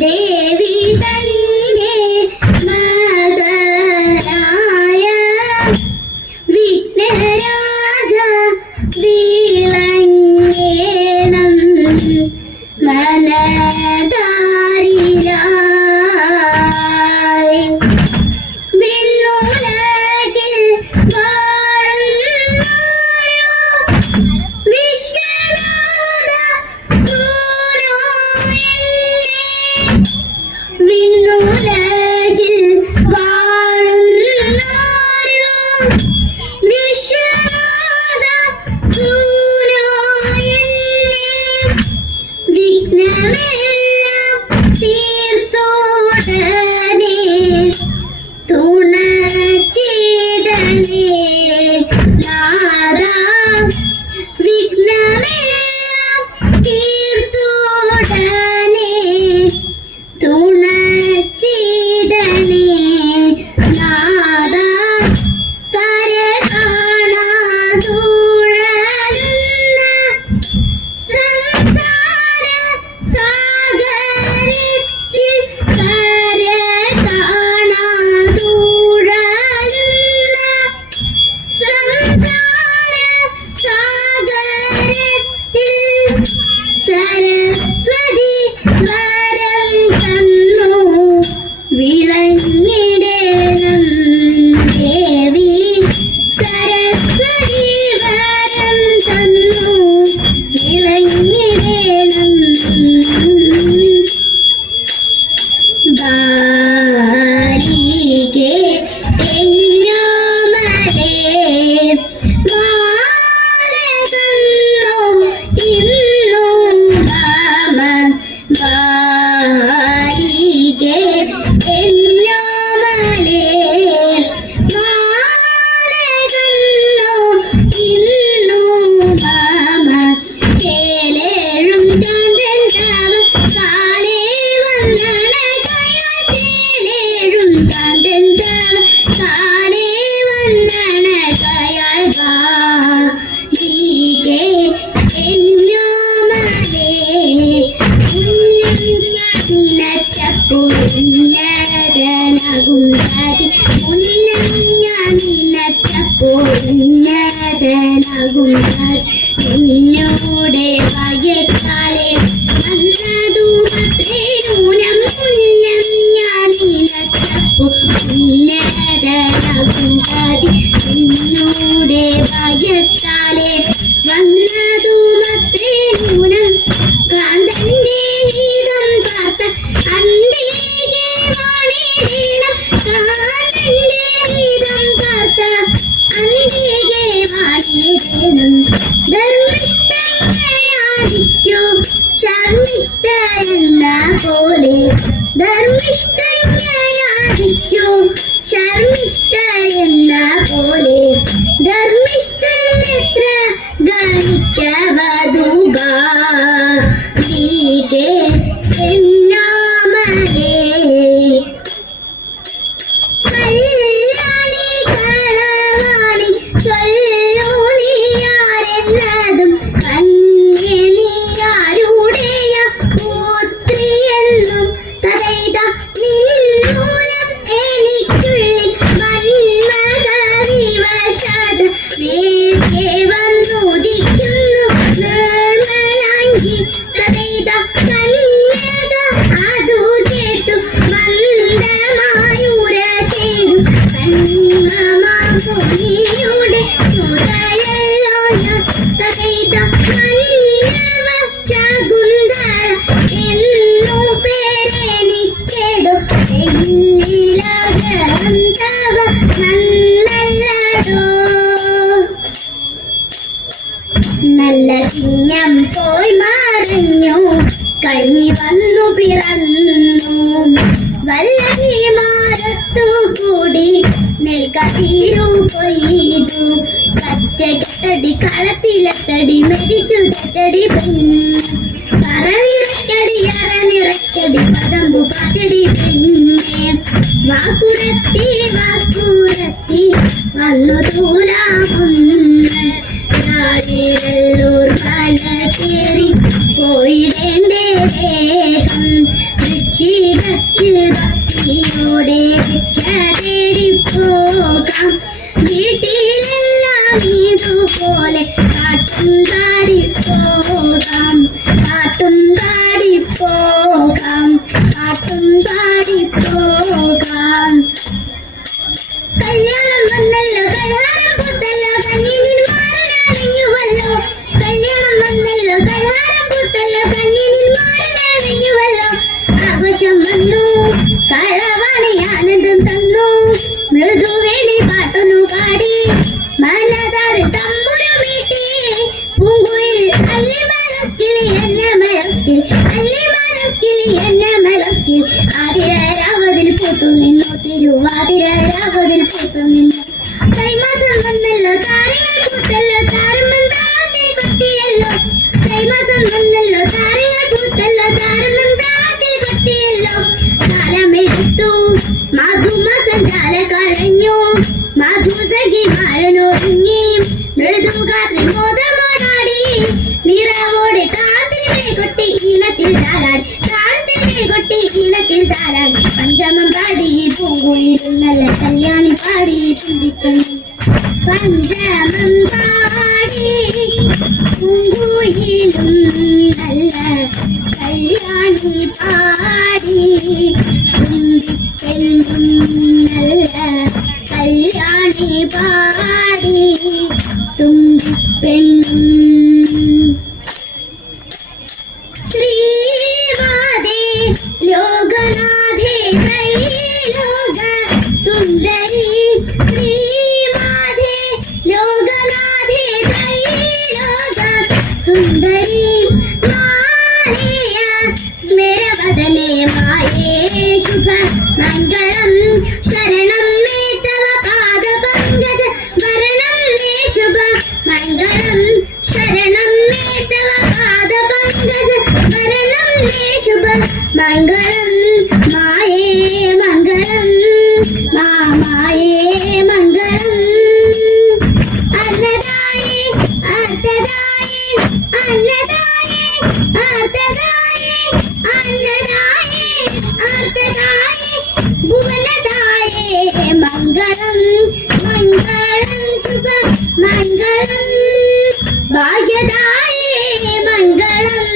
ദേവി തന്നെ മകനായ വിഘ്നരാജ വിളങ്ങേണം മനതാരിലായി വിണ്ണുലകിൽ വാഴുന്നോരോ വിശ്വനാഥ സൂനോ വിണ്ണുലകിൽ വാഴുന്നോരോ വിശ്വനാഥ സൂനോ വിഘ്നമെല്ലാം തീർത്തോടനെ തുണച്ചിടനെ നാദാ വിഘ്നമെല്ലാം തീർത്തോടനെ തുണച്ചിടനെ നാദാ കര കാണാതുഴലുന്ന സംസാര സാഗരത്തിൽ കര കാണാതുഴലുന്ന സംസാര സാഗരത്തിൽ സരസ്വതി വരം തന്നു വിളങ്ങിടണം ദേവി സരസ്വതി വരം തന്നു വിളങ്ങിടണം ബാലികെ എന്നോമലേ മാലകന്നു ഇന്നു ഭാമ ബാലികെ എന്നോമലേ മാലകന്നു ഇന്നു ഭാമ ചേലേഴും ചന്ദ്രൻ കാലേ വന്നണകയ ചേലേഴും ചന്ദ്രൻ കാലേ വന്നണകയാൽ ബാലികെ എന്നോമലേ നിനച്ചപ്പോഴുന്നതനാകും നിനച്ചപ്പോഴുന്നതനാകും നിന്നോടെ ഭയത്താലെ വന്നതു അത്രേ നൂനം പുണ്യം ഞാൻ നിനച്ചപ്പോ ഉന്നതനാകും നിന്നോടെ ഭയത്താലെ വന്നതു അത്രേ നൂനം കാന്തന്റെ ഗീതം പാർത്ത അന്തികെ വാണിടീണം കാന്തന്റെ ഗീതം പാർത്ത അന്തികെ വാണിടീണം ധർമ്മിഷ്ഠയാദിക്കോ ശർമ്മിഷ്ഠ എന്ന പോലെ ധർമ്മിഷ്ഠയാദിക്കോ ശർമ്മിഷ്ഠ എന്ന പോലെ ധർമ്മിഷ്ഠൻ എത്ര ഗണിക്കവതുബാലികെ എന്നാമലേ കല്യാണി കളവാണി ചൊല്ലൂ നീയാരെന്നതും കന്യേ നീയാരുടെയ പുത്രിയെന്നും തഥൈത നിന്നൂലം എനിക്കുള്ളിൽ മന്മഥ വിവശത നേരെ വന്നുദിക്കുന്നു നിർമ്മലാംഗി തഥൈത കന്യക അതു കേട്ടു മന്ദമായൂര ചെയ്തു കന്മമാമുനിയുടെ മുതലല്ലോ ഞാൻ തഥൈത മന്യവ ശകുന്തള എന്നു പേരെനിക്കെടു എന്നിലകരം തവ നന്നല്ലടോ നല്ല ചിഹ്നം പോയി മറഞ്ഞു കഞ്ഞി വന്നു പിറന്നു വല്ലകി മാറത്തു കൂടി നെൽക്കതിരു കൊയ്തു കച്ച കെട്ടടി കളത്തിലെത്തടി മെതിച്ചു തെറ്റടി പറനിറക്കടി അറനിറക്കടി പതമ്പു പച്ചടി പെണ്ണെ വാക്കുരത്തി വാക്കുരത്തി വന്നു തൂലാമുന്ന് രാജിരല്ലൂർ മല കേറി പോയിടേണ്ടേ വേഗം വൃശ്ചികത്തിൽ ഭക്തിയോടെ ഭിക്ഷ തേടി പോകാം വീട്ടിലെല്ലാം ഇതുപോലെ പാട്ടും പാടി പോകാം പാട്ടും പാടി പോകാം പാട്ടും പാടി പോകാം കല്യാണം വന്നല്ലോ കല്യാണം പൂത്തല്ലോ കന്നി നിർമാരനാണിഞ്ഞുവല്ലോ കല്യാണം വന്നല്ലോ കല്യാണം പൂത്തല്ലോ കന്നി നിർമാരനാണിഞ്ഞുവല്ലോ ആഘോഷം വന്നു കളവാണി ആനന്ദം തന്നു മൃദുവേണി പാട്ടൊന്നു പാടി മനതാറ് തമ്പുരു മീട്ടി പൂങ്കുയിൽ അല്ലി മലക്കിളി എന്ന മലക്കിൽ അല്ലി മലക്കിളി എന്ന മലക്കിൽ ആതിരാവതിൽ പൂത്തു നിന്നു തിരുവാതിരാവതിൽ പൂത്തു നിന്നു കൈമാസം വന്നല്ലോ താരങ്ങൾ പൂത്തല്ലോ താരമന്താട്ടിൽ കൊത്തിയല്ലോ കൈമാസം വന്നല്ലോ താരങ്ങൾ പൂത്തല്ലോ താരമന്താട്ടിൽ കൊത്തിയല്ലോ കാലമെടുത്തു മാഘമാസം ചാല കളഞ്ഞു മാധുസഖി മാരനൊരുങ്ങി മൃദുഗാത്രി മോദമോടാടി നിറവോടെ താളത്തിൽ കൊട്ടി ഈണത്തിൽ താരാടി താളത്തിൽ കൊട്ടി ഈണത്തിൽ താരാടി പഞ്ചമം പാടി പൂങ്കുയിലും നല്ല കല്യാണി പാടി ചിന്തിക്കണം പഞ്ചമം പാടി പൂങ്കുയിലും നല്ല കല്യാണി പാടി തുമ്പിപ്പെണ്ണും നല്ല കല്യാണി പാടി തുമ്പിപ്പെണ്ണും ശ്രീവാദേ ലോകനാഥേ ത്രൈലോക സുന്ദരി ശ്രീമാധേ ലോകനാഥേ ത്രൈലോക സുന്ദരി മായേയ സ്മരവദനേ മായേ ശുഭ മംഗളം ശരണം മേ തവ പാദ പങ്കജ വരണം മേ ശുഭ മംഗളം ശരണം മേ തവ പാദ പങ്കജ വരണം മേ ശുഭ മംഗളം മായേ മംഗളം മായേ മംഗളം അന്നദായേ അർത്ഥദായേ അന്നദായേ അർത്ഥദായേ അന്നദായേ അർത്ഥദായേ ഭുവനദായേ മംഗളം മംഗളം ശുഭ മംഗളം ഭാഗ്യദായേ മംഗളം